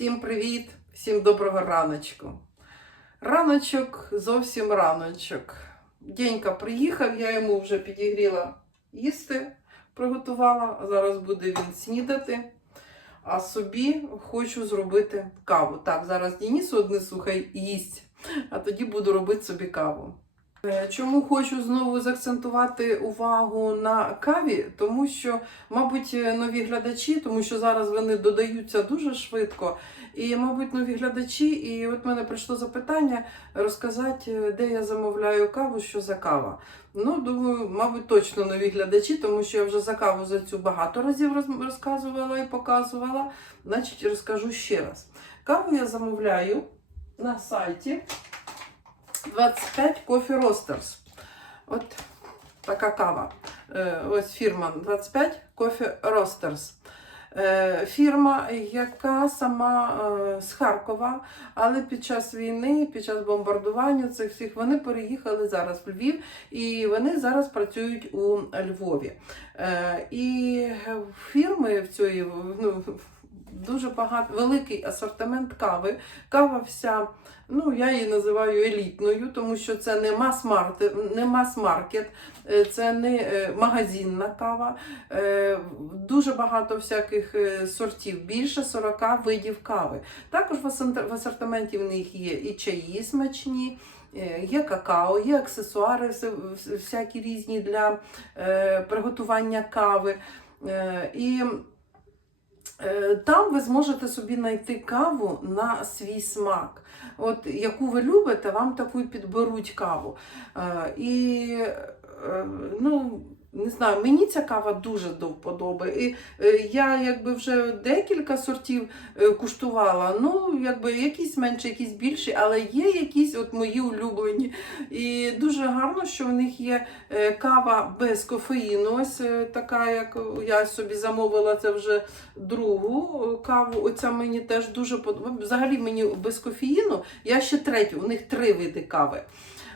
Всім привіт, всім доброго раночку. Раночок, зовсім раночок. Денька приїхав, я йому вже підігріла їсти, приготувала, зараз буде він снідати. А собі хочу зробити каву. Так, зараз Денису однесу, хай їсть, а тоді буду робити собі каву. Е, Чому хочу знову заакцентувати увагу на каві? Тому що, мабуть, нові глядачі, тому що зараз вони додаються дуже швидко. І, мабуть, нові глядачі, і от мене прийшло запитання розказати, де я замовляю каву, що за кава. Ну, думаю, мабуть, точно нові глядачі, тому що я вже за каву за цю багато разів розказувала і показувала. Значить, розкажу ще раз. Каву я замовляю на сайті 25 Coffee Roasters. От така кава. Ось фірма 25 Coffee Roasters. Е, Фірма, яка сама е, з Харкова, але під час війни, під час бомбардування цих всіх вони переїхали зараз в Львів і вони зараз працюють у Львові. Е, І фірми в цієї ну, дуже багато великий асортимент кави. Кава вся. Ну, я її називаю елітною, тому що це не мас-маркет, не е, це не е, магазинна кава. Е, Дуже багато всяких е, сортів, більше 40 видів кави. Також в асорт- асортименті в них є і чаї смачні. Є какао, є аксесуари вся- вся- всякі різні для приготування кави. І Там ви зможете собі знайти каву на свій смак. От яку ви любите, вам таку і підберуть каву. Е, І е, ну, не знаю, мені ця кава дуже до вподоби. І е, я якби вже декілька сортів е, куштувала. Ну, якби якісь менше, якісь більші, але є якісь от мої улюблені. І дуже гарно, що в них є е, кава без кофеїну. Ось така, як я собі замовила, це вже другу каву. Оця мені теж дуже подобається. Взагалі мені без кофеїну. Я ще третю, у них три види кави.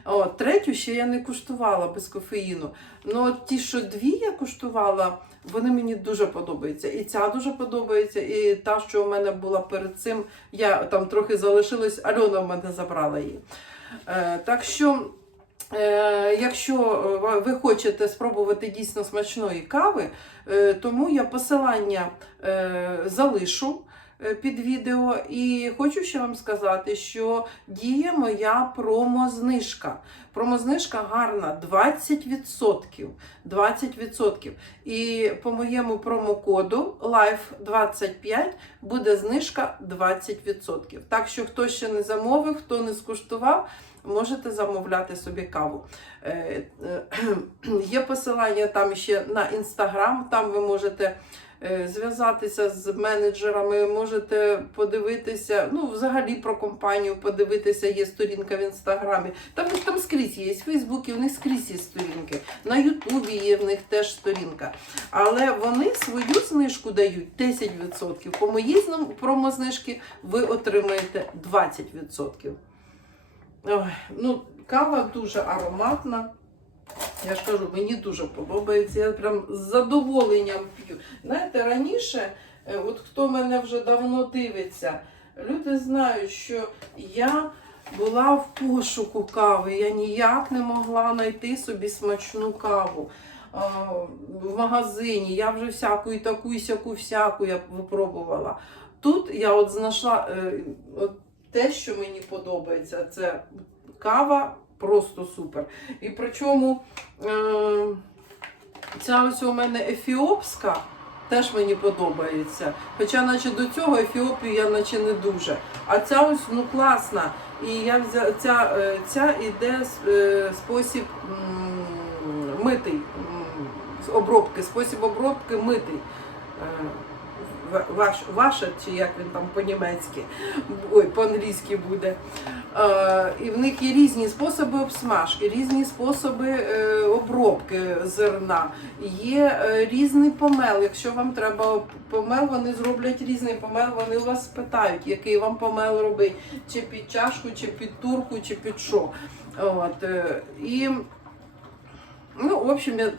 От, третю ще я не куштувала без кофеїну. Ну, от ті, що дві я куштувала, вони мені дуже подобаються. І ця дуже подобається, і та, що у мене була перед цим, я там трохи залишилась, Альона в мене забрала її. Е, так що. Е, Якщо е, ви хочете спробувати дійсно смачної кави, е, тому я посилання залишу під відео. І хочу ще вам сказати, що діє моя промознижка. Промознижка гарна 20%. 20%. І по моєму промокоду LIFE25 буде знижка 20%. Так що, хто ще не замовив, хто не скуштував, можете замовляти собі каву. Е, е, Є посилання там ще на інстаграм, там ви можете е, зв'язатися з менеджерами, можете подивитися, ну, взагалі про компанію подивитися, є сторінка в інстаграмі. Там, там скрізь є, в Фейсбуці, в них скрізь є сторінки. На Ютубі є в них теж сторінка. Але вони свою знижку дають 10%. По моїй промознижці ви отримаєте 20%. Ой, ну, кава дуже ароматна. Я ж кажу, мені дуже подобається. Я прям з задоволенням п'ю. Знаєте, раніше, е, от хто мене вже давно дивиться, люди знають, що я була в пошуку кави. Я ніяк не могла знайти собі смачну каву. В магазині я вже всяку і таку, і сяку всяку я випробувала. Тут я от знайшла е, от те, що мені подобається, це кава просто супер. І причому е, ця ось у мене ефіопська теж мені подобається. Хоча, наче до цього Ефіопію я наче не дуже. А ця ось ну класна. І я взяла ця, е, ця іде е, спосіб митий, обробки, спосіб обробки митий. Ва- Ваш, ваша, чи як він там по-німецьки, ой, по-англійськи буде. І в них є різні способи обсмажки, різні способи е, обробки зерна, є е, різний помел. Якщо вам треба помел, вони зроблять різний помел, вони вас спитають, який вам помел робить, чи під чашку, чи під турку, чи під що. От, е, і, ну, в общем,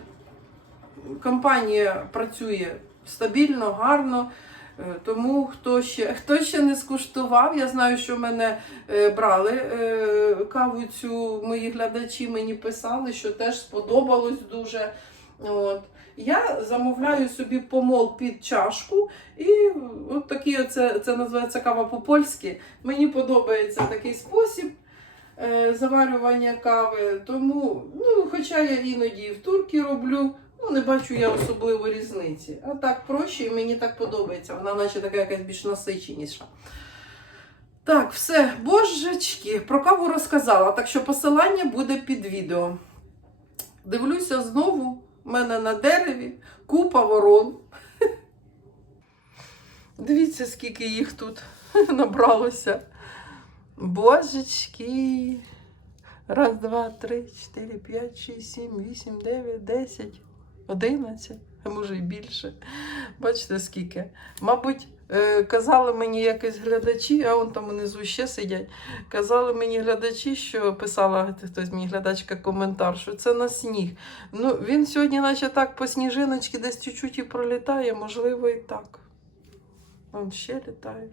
компанія працює стабільно, гарно. Е, Тому хто ще, хто ще не скуштував, я знаю, що мене е, брали е, каву цю мої глядачі мені писали, що теж сподобалось дуже. От. Я замовляю собі помол під чашку, і от такі оце, це називається кава по-польськи. Мені подобається такий спосіб заварювання кави. Тому, ну, хоча я іноді і в турки роблю, ну, не бачу я особливо різниці. А так проще, і мені так подобається. Вона наче така якась більш насиченіша. Так, все, божечки, про каву розказала, так що посилання буде під відео. Дивлюся знову, в мене на дереві купа ворон. Дивіться, скільки їх тут набралося. Божечки. Раз, два, три, чотири, п'ять, шість, сім, вісім, дев'ять, десять, одинадцять, а може і більше. Бачите, скільки. Мабуть, е, казали мені якось глядачі, а он там унизу ще сидять. Казали мені глядачі, що писала хтось мені глядачка коментар, що це на сніг. Ну, він сьогодні, наче так, по сніжиночці десь чуть-чуть і пролітає, можливо, і так. Вон ще літають.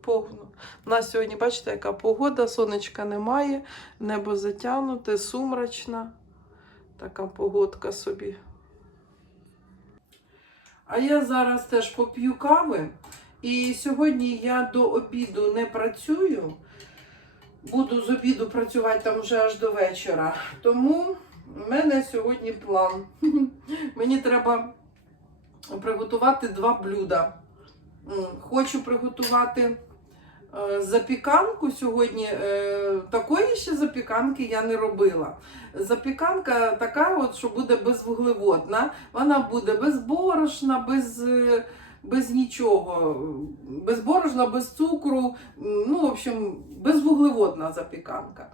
Повно. У нас сьогодні, бачите, яка погода, сонечка немає, небо затягнуте, сумрачна. Така погодка собі. А я зараз теж поп'ю кави. І сьогодні я до обіду не працюю. Буду з обіду працювати там вже аж до вечора. Тому в мене сьогодні план. Мені треба приготувати два блюда. Хочу приготувати запіканку сьогодні. Е, Такої ще запіканки я не робила. Запіканка така, от, що буде безвуглеводна. Вона буде без борошна, без, е, без нічого, без борошна, без цукру. Ну, в общем, безвуглеводна запіканка.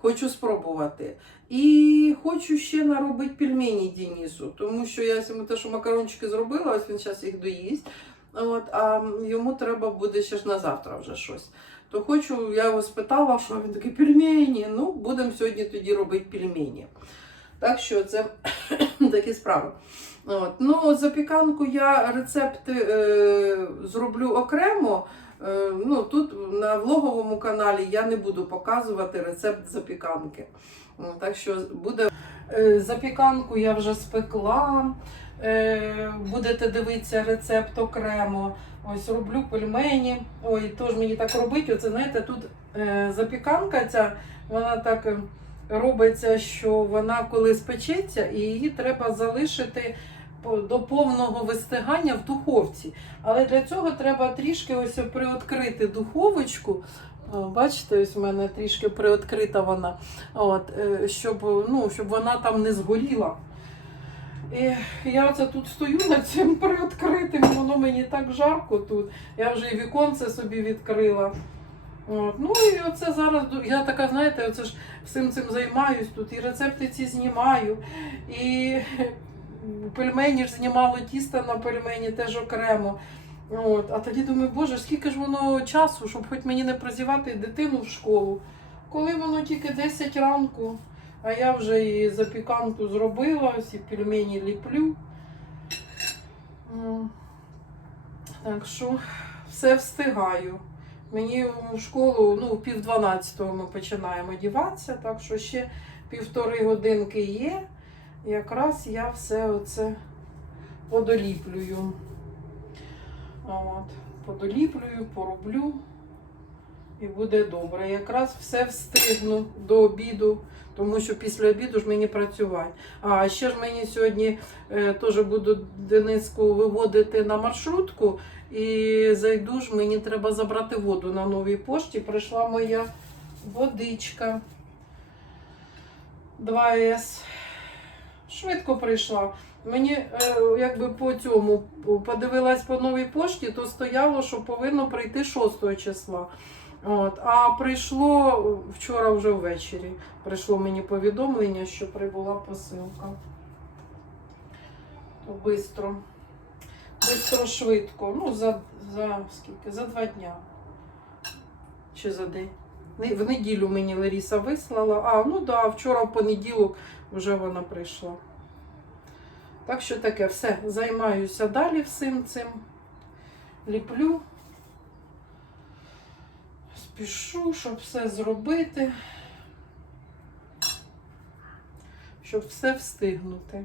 Хочу спробувати. І хочу ще наробити пельмені Денису, тому що я те, що макарончики зробила, ось він зараз їх доїсть. От, а йому треба буде ще ж на завтра вже щось. То хочу, я його спитала, що він такий пельмені. Ну, будемо сьогодні тоді робити пельмені. Так що це такі справи. От. Ну, запіканку я рецепти е, зроблю окремо. Е, ну, тут на влоговому каналі я не буду показувати рецепт запіканки. Так що буде Е, запіканку я вже спекла. Е, Будете дивитися рецепт окремо. Ось роблю пельмені. Ой, теж мені так робить. Оце знаєте, тут е, запіканка ця, вона так е, робиться, що вона коли спечеться, і її треба залишити до повного вистигання в духовці. Але для цього треба трішки ось приоткрити духовочку. Бачите, ось у мене трішки приоткрита вона, от, щоб, ну, щоб вона там не згоріла. І я оце тут стою над цим приоткритим, воно мені так жарко тут. Я вже і віконце собі відкрила. От. Ну і оце зараз я така, знаєте, оце ж всім цим займаюсь тут, і рецепти ці знімаю, і пельмені ж знімало тісто на пельмені теж окремо. От. А тоді думаю, боже, скільки ж воно часу, щоб хоч мені не прозівати дитину в школу. Коли воно тільки 10 ранку, а я вже і запіканку зробила, ось і пельмені ліплю. Так що все встигаю. Мені в школу ну, пів дванадцятого ми починаємо одіватися, так що ще півтори годинки є. Якраз я все оце подоліплюю. От, подоліплюю, пороблю і буде добре. Якраз все встигну до обіду, тому що після обіду ж мені працювати. А ще ж мені сьогодні е, теж буду Дениску виводити на маршрутку. І зайду ж, мені треба забрати воду на новій пошті. Прийшла моя водичка. 2С. Швидко прийшла. Мені е, якби по цьому подивилась по новій пошті, то стояло, що повинно прийти 6 числа. От, а прийшло вчора вже ввечері. Прийшло мені повідомлення, що прибула посилка. Бистро. Бистро, швидко. Ну, за, за скільки? За два дня. Чи за день? В неділю мені Ларіса вислала. А, ну да, вчора в понеділок вже вона прийшла. Так що таке, все, займаюся далі всім цим. ліплю. Спішу, щоб все зробити, щоб все встигнути.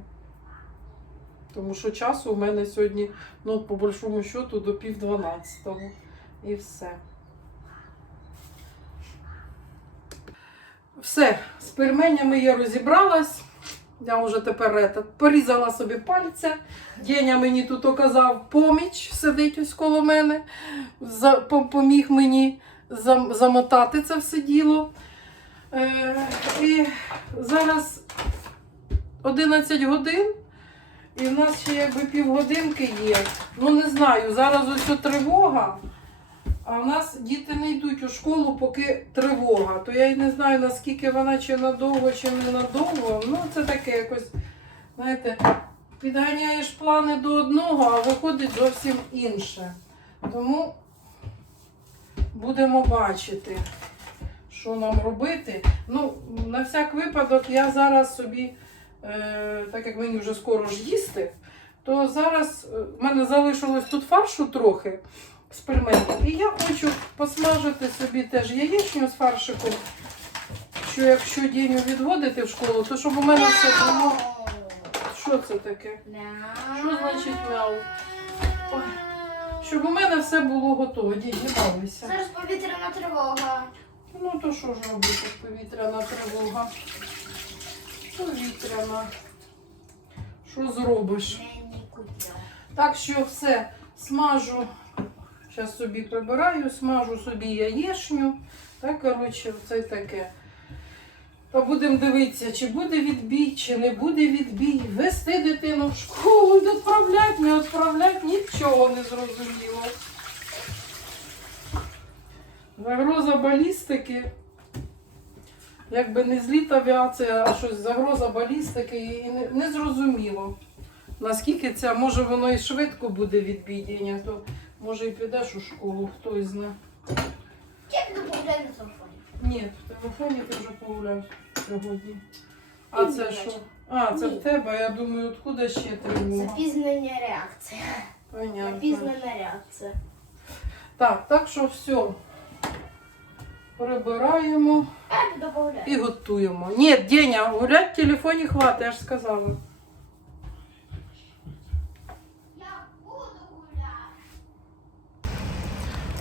Тому що часу у мене сьогодні, ну, по большому счету, до пів дванадцятого. І все. Все, з пельменями я розібралась. Я вже тепер этот, порізала собі пальця. Деня мені тут оказав поміч, сидить ось коло мене, поміг мені замотати це все діло. Е, і зараз 11 годин, і в нас ще якби півгодинки є. Ну не знаю, зараз ось тривога. А в нас діти не йдуть у школу, поки тривога. То я й не знаю, наскільки вона чи надовго, чи не надовго. Ну, це таке якось, знаєте, підганяєш плани до одного, а виходить зовсім інше. Тому будемо бачити, що нам робити. Ну, на всяк випадок, я зараз собі, е, так як мені вже скоро ж їсти, то зараз е, в мене залишилось тут фаршу трохи з пельменів. І я хочу посмажити собі теж яєчню з фаршиком. Що якщо Діню відводити в школу, то щоб у мене все було. Що це таке? Що значить мяу? Щоб у мене все було готово. Бавися. Зараз повітряна тривога. Ну то що ж робити, повітряна тривога? Повітряна. Що зробиш? Так що все, смажу. Зараз собі прибираю, смажу собі яєшню. Так, коротше, це таке. Та будемо дивитися, чи буде відбій, чи не буде відбій. Вести дитину в школу, відправляти, не відправляти, нічого не зрозуміло. Загроза балістики. Якби не зліт авіація, а щось загроза балістики і не, не зрозуміло. Наскільки це, може воно і швидко буде відбідіння, то може і підеш у школу, хто і знає. На телефоні? Ні, в телефоні ти вже погуляв сьогодні. А Ні, це що? А, це Ні. в тебе, я думаю, откуда ще тривога? Запізнення реакція. Понятно. Запізнена реакція. Так, так що все. Прибираємо я погуляю. і готуємо. Ні, Деня, гулять в телефоні хватить, я ж сказала. Я буду гуляти.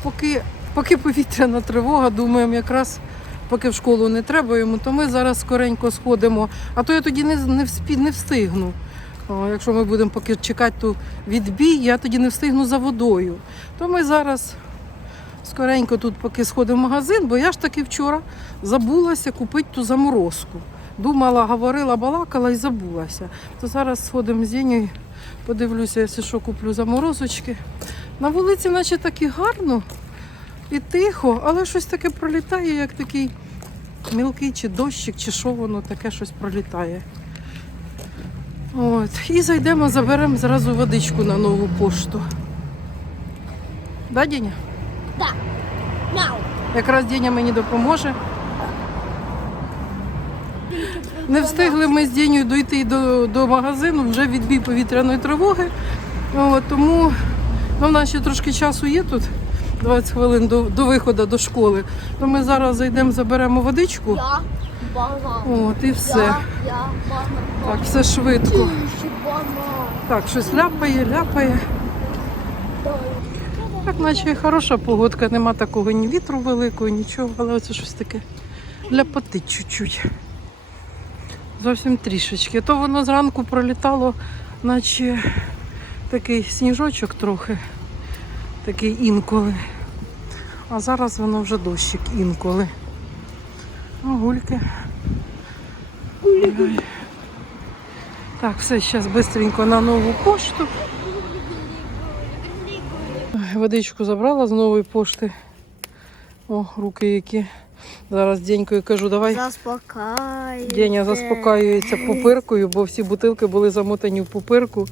Поки, поки повітряна тривога, думаємо, якраз поки в школу не треба йому, то ми зараз скоренько сходимо. А то я тоді не, не, не встигну. Якщо ми будемо поки чекати ту відбій, я тоді не встигну за водою. То ми зараз скоренько тут поки сходимо в магазин, бо я ж таки вчора забулася купити ту заморозку. Думала, говорила, балакала і забулася. То зараз сходимо з Дінею, подивлюся, якщо що куплю заморозочки. На вулиці, наче так і гарно і тихо, але щось таке пролітає, як такий мілкий чи дощик, чи що воно таке щось пролітає. От. І зайдемо, заберемо зразу водичку на нову пошту. Да, Діня? Мяу. Якраз Діня мені допоможе. Не встигли ми з Дінею дойти до, до магазину, вже відбій повітряної тривоги. От, тому ну, в нас ще трошки часу є тут, 20 хвилин до, до виходу до школи. То ми зараз зайдемо, заберемо водичку. Я банан. От, і все. Я, я банан. Так, все швидко. Банан. Так, щось ляпає, ляпає. Так, наче хороша погодка, нема такого ні вітру великого, нічого, але оце щось таке ляпотить чуть-чуть. Зовсім трішечки. То воно зранку пролітало, наче такий сніжочок трохи, такий інколи. А зараз воно вже дощик інколи. О, гульки. Ой. Так, все, зараз швидко на нову пошту. Водичку забрала з нової пошти. О, руки які. Зараз Денькою кажу, давай. Заспокаюйте. Деня заспокоюється пупиркою, бо всі бутилки були замотані в пупирку.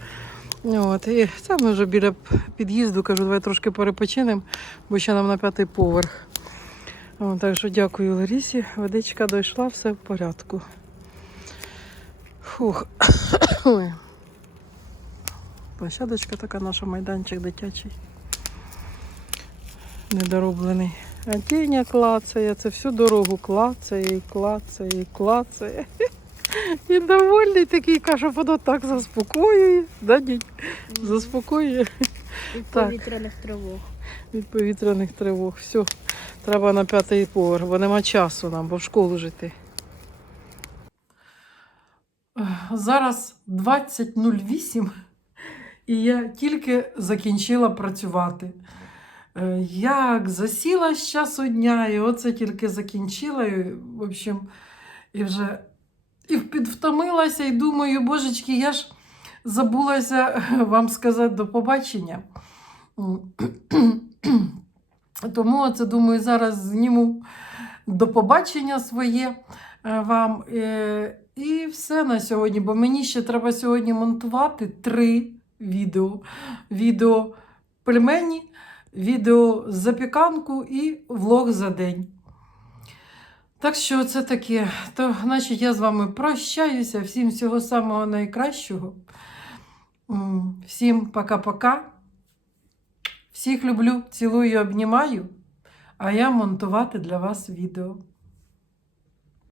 От, і це ми вже біля під'їзду, кажу, давай трошки перепочинемо, бо ще нам на п'ятий поверх. От, так що дякую Ларісі. Водичка дійшла, все в порядку. Фух. Площадочка така, наша майданчик дитячий. недороблений. А тіня клацає, це всю дорогу клацає, і клацає, і клацає. І довольний такий, каже, воно так заспокоює. Да, дідь? Заспокоює Від Так. повітряних тривог. від повітряних тривог. Все, треба на п'ятий поверх, бо нема часу нам, бо в школу жити. Зараз 20.08, і я тільки закінчила працювати. Е, Як засіла з часу дня, і оце тільки закінчила. І, в общем, і вже і підвтомилася, і думаю, божечки, я ж забулася вам сказати до побачення. Тому це думаю, зараз зніму до побачення своє е, вам. Е, І все на сьогодні, бо мені ще треба сьогодні монтувати три відео: відео пельмені, відео запіканку і влог за день. Так що це таке. То, значить, я з вами прощаюся. Всім всього самого найкращого. Всім пока-пока. Всіх люблю, цілую, обнімаю, а я монтувати для вас відео.